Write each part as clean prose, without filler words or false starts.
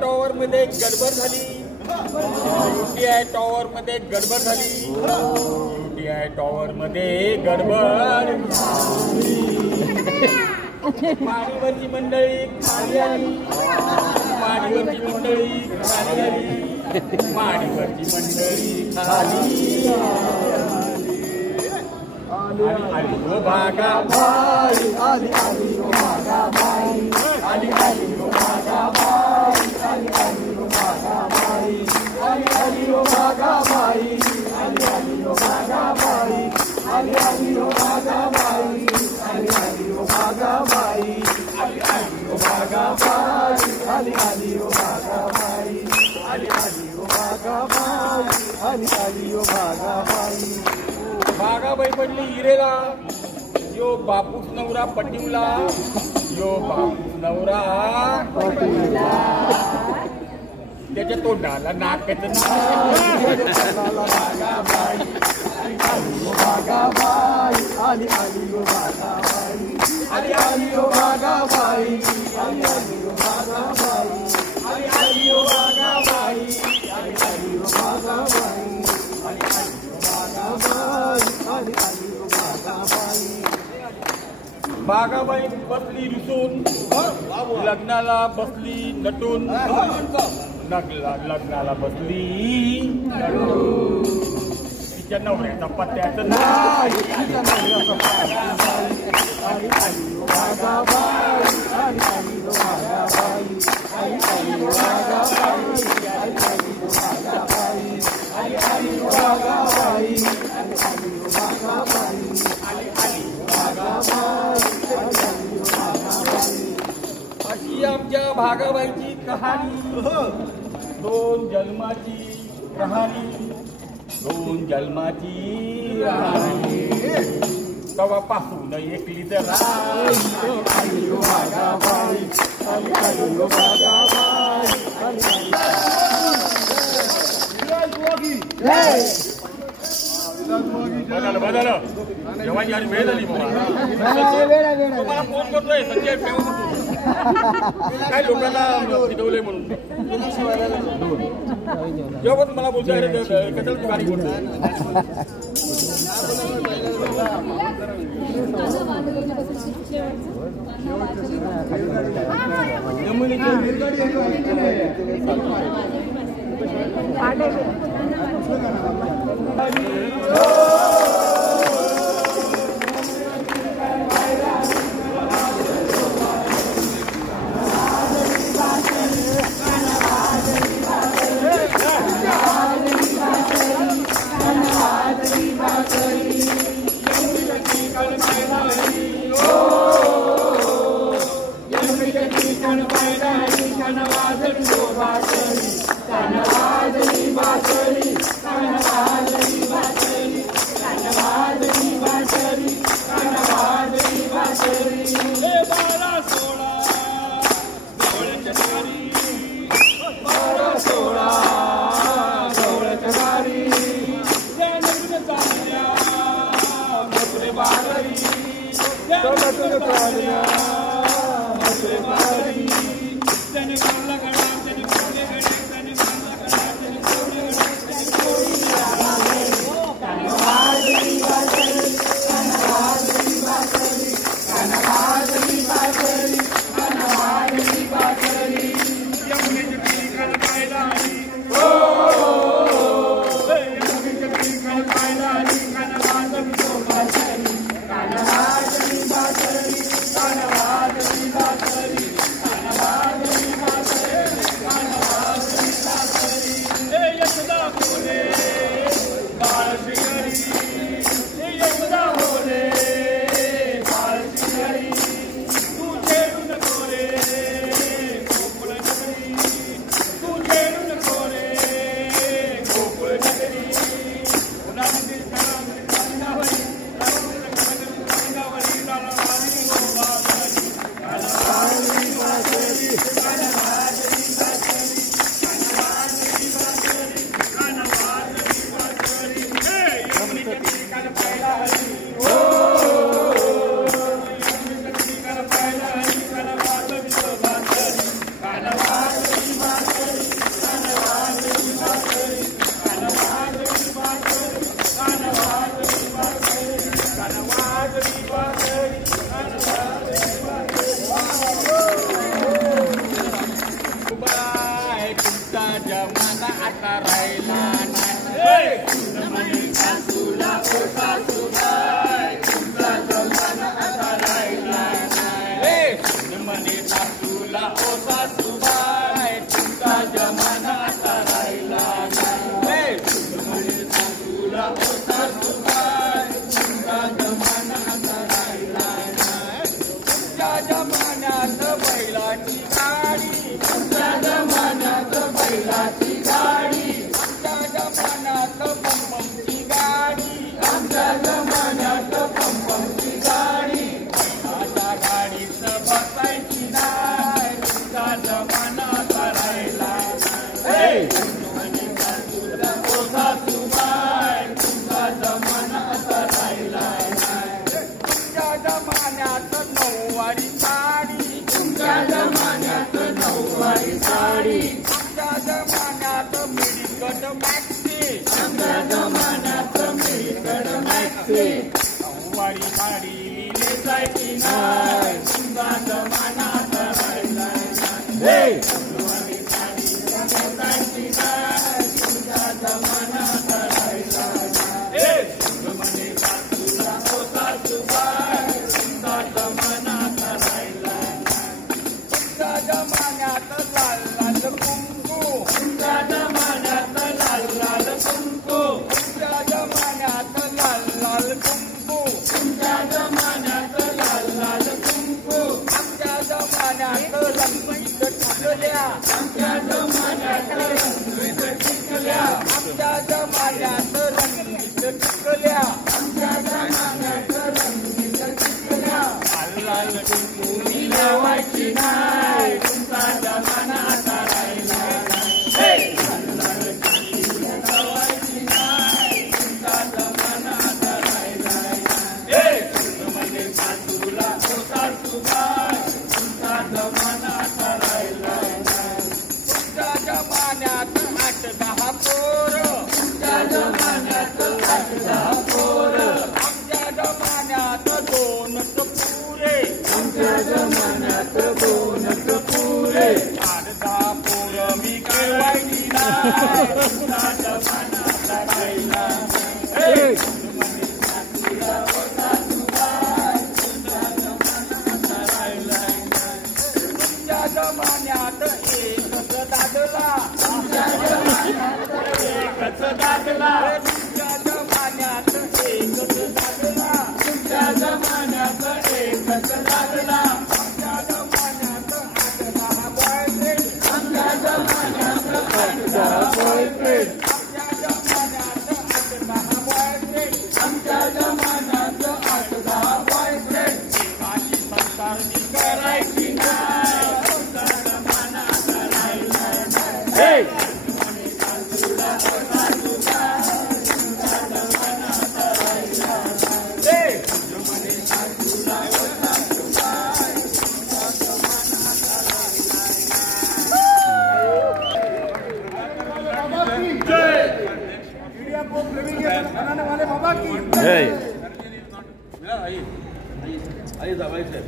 Tower मध्ये गडबड झाली, UTI टॉवर मध्ये गडबड झाली, UTI टॉवर मध्ये गडबड. पाणीवरची मंडळी खाली आली, पाणीवरची मंडळी खाली आली, पाणीवरची मंडळी खाली आली हो भागा भाई, आली आली हो भागा भाई, आली आली हो भागा भाई, आली आली हो भागा भाई, आली आली हो भागा भाई, आली आली हो भागा भाई, आली आली हो भागा भाई, आली आली हो भागा भाई, आली आली हो भागा भाई, आली आली हो भागा भाई, आली आली हो भागा भाई, आली आली हो भागा भाई. भागाबाई पडली हिरेला, यो बापूस नवरा पटिवला, यो बापूस नवरा पटिवला, त्याच्या तोंडाला नाकाचं भागाबाई, आली आली हो भागाबाई, आली आली हो भागाबाई, आली आली हो भागाबाई, आली आली हो भागाबाई, आली आली हो भागाबाई, आली आली हो भागाबाई, आली आली भागाबाई बसली रुसून, लग्नाला बसली नटून, लग्नाला बसली नटून. तिच्या नवऱ्याचा पत्त्याचं नाही, तिच्या नवऱ्याचा आली आली हो भागाबाई, आली आली हो भागाबाई, आली आली हो भागाबाई, आली आली हो भागाबाई, आली आली हो भागाबाई, आली आली हो भागाबाई, आली आली हो भागाबाई, आली आली हो भागाबाई. अशी आमच्या भागाबाईची कहाणी, दोन जन्माची कहाणी, दोन जन्माची कहाणी. तवापासून एकली तर आली आली हो भागाबाई, आली आली हो भागाबाई, आली आली बदल जेव्हा यार वेळ झाली तुम्हाला फोन करतोय संजय काय लोकांना फिरवलंय म्हणून जेव्हा मला बोलतोय कशाला तू गाडी बोलतोय. जमाना आता राहिला नाही म्हणे सासूला ओ सासूबाई तुमचा जमाना आता राहिला नाही म्हणे सासूला ओ सासूबाई तुमचा जमाना आता राहिला नाही म्हणे सासूला ओ सासूबाई तुमचा जमाना आता राहिला नाही तुमच्या जमान्यात बैलाची गाडी तुमच्या जमान्यात बैलाची गाडी आमच्या जमान्यात बंबमची गाडी आमच्या जमान्यात बंबमची गाडी बैलाच्या गाडीत बसायची नाही तुमचा जमाना आता राहिला नाही म्हणे सासूला ओ सासूबाई तुमचा जमाना आता राहिला नाही तुमच्या जमान्यात नऊवारी साडी तुमच्या जमान्यात नऊवारी साडी आमच्या जमान्यात मिडीकट मॅक्सी आमच्या जमान्यात मिडीकट मॅक्सी नऊवारी साडी नेसायची नाही तुमचा जमाना आता राहिला नाही नऊवारी साडी नेसायची नाही तुमचा जमाना आता राहिला नाही म्हणे सासूला ओ सासूबाई तुमचा जमाना आता राहिला तुमच्या जमान्यात लाल लाल कुंकू तुमच्या जमान्यात लाल लाल कुंकू तुमच्या जमान्यात लाल लाल कुंकू तुमच्या जमान्यात लाल लाल कुंकू आमच्या जमान्यात रंगीत टिकल्या आमच्या जमान्यात रंगीत टिकल्या आमच्या जमान्यात रंगीत टिकल्या आमच्या जमान्यात रंगीत टिकल्या लाल लाल कुंकू लावायची नाही तुमचा जमाना आता राहिला नाही लाल लाल कुंकू लावायची नाही तुमचा जमाना आता राहिला नाही म्हणे सासूला ओ सासूबाई तुमचा जमाना आता राहिला नाही तुमच्या जमान्यात 8-10 पोरं तुमच्या जमान्यात 8-10 पोरं आमच्या जमान्यात 2 पुरे आमच्या जमान्यात 2 पुरे 8-10 पोरं मी केवायची नाही तुमचा जमाना आता राहिला नाही म्हणे सासूला ओ सासूबाई तुमचा जमाना आता राहिला नाही तुमच्या जमान्यात एकच दादला तुमच्या जमान्यात एकच दादला तुमच्या जमान्यात एकच दादला तुमच्या जमान्यात एकच दादला आमच्या जमान्यात 8-10 बॉयफ्रेंड आमच्या जमान्यात 8-10 बॉयफ्रेंड आमच्या जमान्यात 8-10 बॉयफ्रेंड आमच्या जमान्यात 8-10 बॉयफ्रेंड एकाची संसारणी करायची नाही तुमचा जमाना आता राहिला नाही म्हणे सासूला ओ सासूबाई तुमचा जमाना आता राहिला नाही म्हणे सासूला ओ सासूबाई तुमचा जमाना आता राहिला नाही जय मीडिया को प्रेमियों बनाने वाले बाबा की जय आइए दवाई से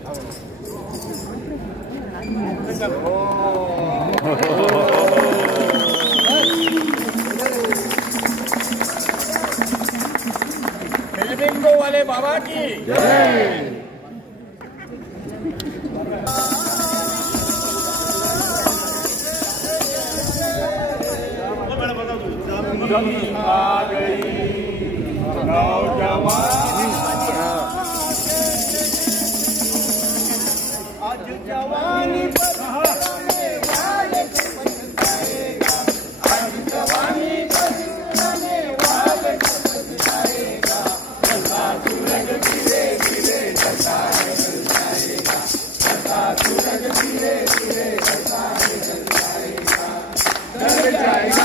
फिल्मिंगो वाले बाबा की जय आ गई नौजवान आज जवानी पर आने वाले को पछताएगा आज जवानी पर आने वाले को पछताएगा जलता सूरज धीरे धीरे जलता है जल जाएगा जलता सूरज धीरे धीरे जलता है जल जाएगा जल जाएगा